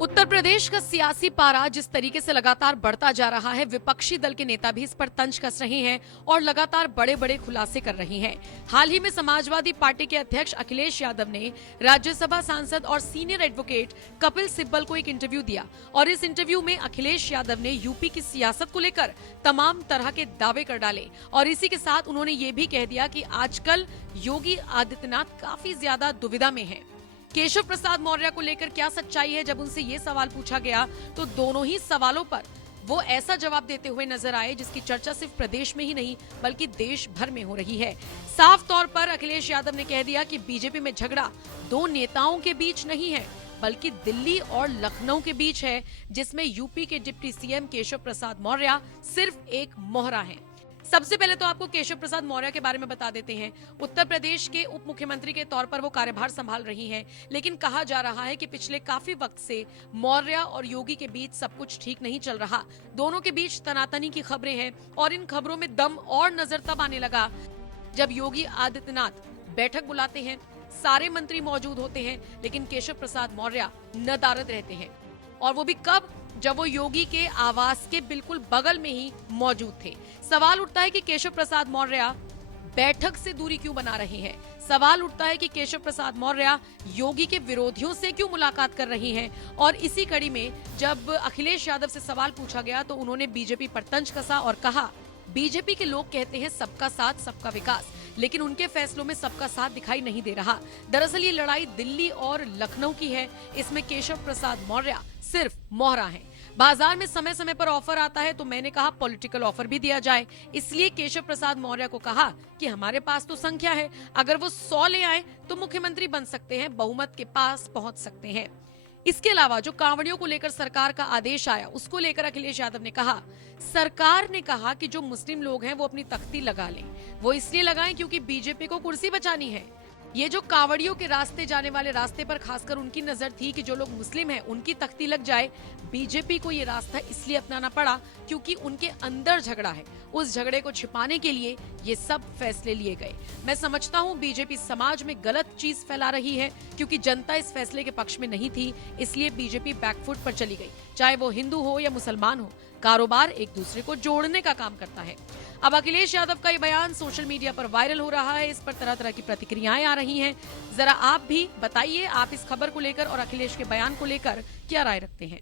उत्तर प्रदेश का सियासी पारा जिस तरीके से लगातार बढ़ता जा रहा है, विपक्षी दल के नेता भी इस पर तंज कस रहे हैं और लगातार बड़े बड़े खुलासे कर रहे हैं। हाल ही में समाजवादी पार्टी के अध्यक्ष अखिलेश यादव ने राज्यसभा सांसद और सीनियर एडवोकेट कपिल सिब्बल को एक इंटरव्यू दिया और इस इंटरव्यू में अखिलेश यादव ने यूपी की सियासत को लेकर तमाम तरह के दावे कर डाले और इसी के साथ उन्होंने ये भी कह दिया कि आजकल योगी आदित्यनाथ काफी ज्यादा दुविधा में हैं। केशव प्रसाद मौर्य को लेकर क्या सच्चाई है, जब उनसे ये सवाल पूछा गया तो दोनों ही सवालों पर वो ऐसा जवाब देते हुए नजर आए जिसकी चर्चा सिर्फ प्रदेश में ही नहीं बल्कि देश भर में हो रही है। साफ तौर पर अखिलेश यादव ने कह दिया कि बीजेपी में झगड़ा दो नेताओं के बीच नहीं है बल्कि दिल्ली और लखनऊ के बीच है, जिसमें यूपी के डिप्टी सीएम केशव प्रसाद मौर्य सिर्फ एक मोहरा है। सबसे पहले तो आपको केशव प्रसाद मौर्य के बारे में बता देते हैं। उत्तर प्रदेश के उप मुख्यमंत्री के तौर पर वो कार्यभार संभाल रही हैं, लेकिन कहा जा रहा है कि पिछले काफी वक्त से मौर्य और योगी के बीच सब कुछ ठीक नहीं चल रहा। दोनों के बीच तनातनी की खबरें हैं और इन खबरों में दम और नजर तब आने लगा जब योगी आदित्यनाथ बैठक बुलाते हैं, सारे मंत्री मौजूद होते हैं, लेकिन केशव प्रसाद मौर्य नदारद रहते हैं। और वो भी कब? जब वो योगी के आवास के बिल्कुल बगल में ही मौजूद थे। सवाल उठता है कि केशव प्रसाद मौर्य बैठक से दूरी क्यों बना रहे हैं। सवाल उठता है कि केशव प्रसाद मौर्य योगी के विरोधियों से क्यों मुलाकात कर रही हैं। और इसी कड़ी में जब अखिलेश यादव से सवाल पूछा गया तो उन्होंने बीजेपी पर तंज कसा और कहा, बीजेपी के लोग कहते हैं सबका साथ सबका विकास, लेकिन उनके फैसलों में सबका साथ दिखाई नहीं दे रहा। दरअसल ये लड़ाई दिल्ली और लखनऊ की है, इसमें केशव प्रसाद मौर्य सिर्फ मोहरा हैं। बाजार में समय समय पर ऑफर आता है तो मैंने कहा पॉलिटिकल ऑफर भी दिया जाए, इसलिए केशव प्रसाद मौर्य को कहा कि हमारे पास तो संख्या है, अगर वो 100 ले आए तो मुख्यमंत्री बन सकते हैं, बहुमत के पास पहुंच सकते हैं। इसके अलावा जो कांवड़ियों को लेकर सरकार का आदेश आया उसको लेकर अखिलेश यादव ने कहा, सरकार ने कहा कि जो मुस्लिम लोग हैं वो अपनी तख्ती लगा लें, वो इसलिए लगाएं क्योंकि बीजेपी को कुर्सी बचानी है। ये जो कांवड़ियों के रास्ते जाने वाले रास्ते पर खासकर उनकी नजर थी कि जो लोग मुस्लिम हैं उनकी तख्ती लग जाए। बीजेपी को ये रास्ता इसलिए अपनाना पड़ा क्योंकि उनके अंदर झगड़ा है, उस झगड़े को छिपाने के लिए ये सब फैसले लिए गए। मैं समझता हूँ बीजेपी समाज में गलत चीज फैला रही है क्योंकि जनता इस फैसले के पक्ष में नहीं थी, इसलिए बीजेपी बैकफुट पर चली गई। चाहे वो हिंदू हो या मुसलमान हो, कारोबार एक दूसरे को जोड़ने का काम करता है। अब अखिलेश यादव का ये बयान सोशल मीडिया पर वायरल हो रहा है, इस पर तरह तरह की प्रतिक्रियाएं आ रही हैं। जरा आप भी बताइए, आप इस खबर को लेकर और अखिलेश के बयान को लेकर क्या राय रखते हैं।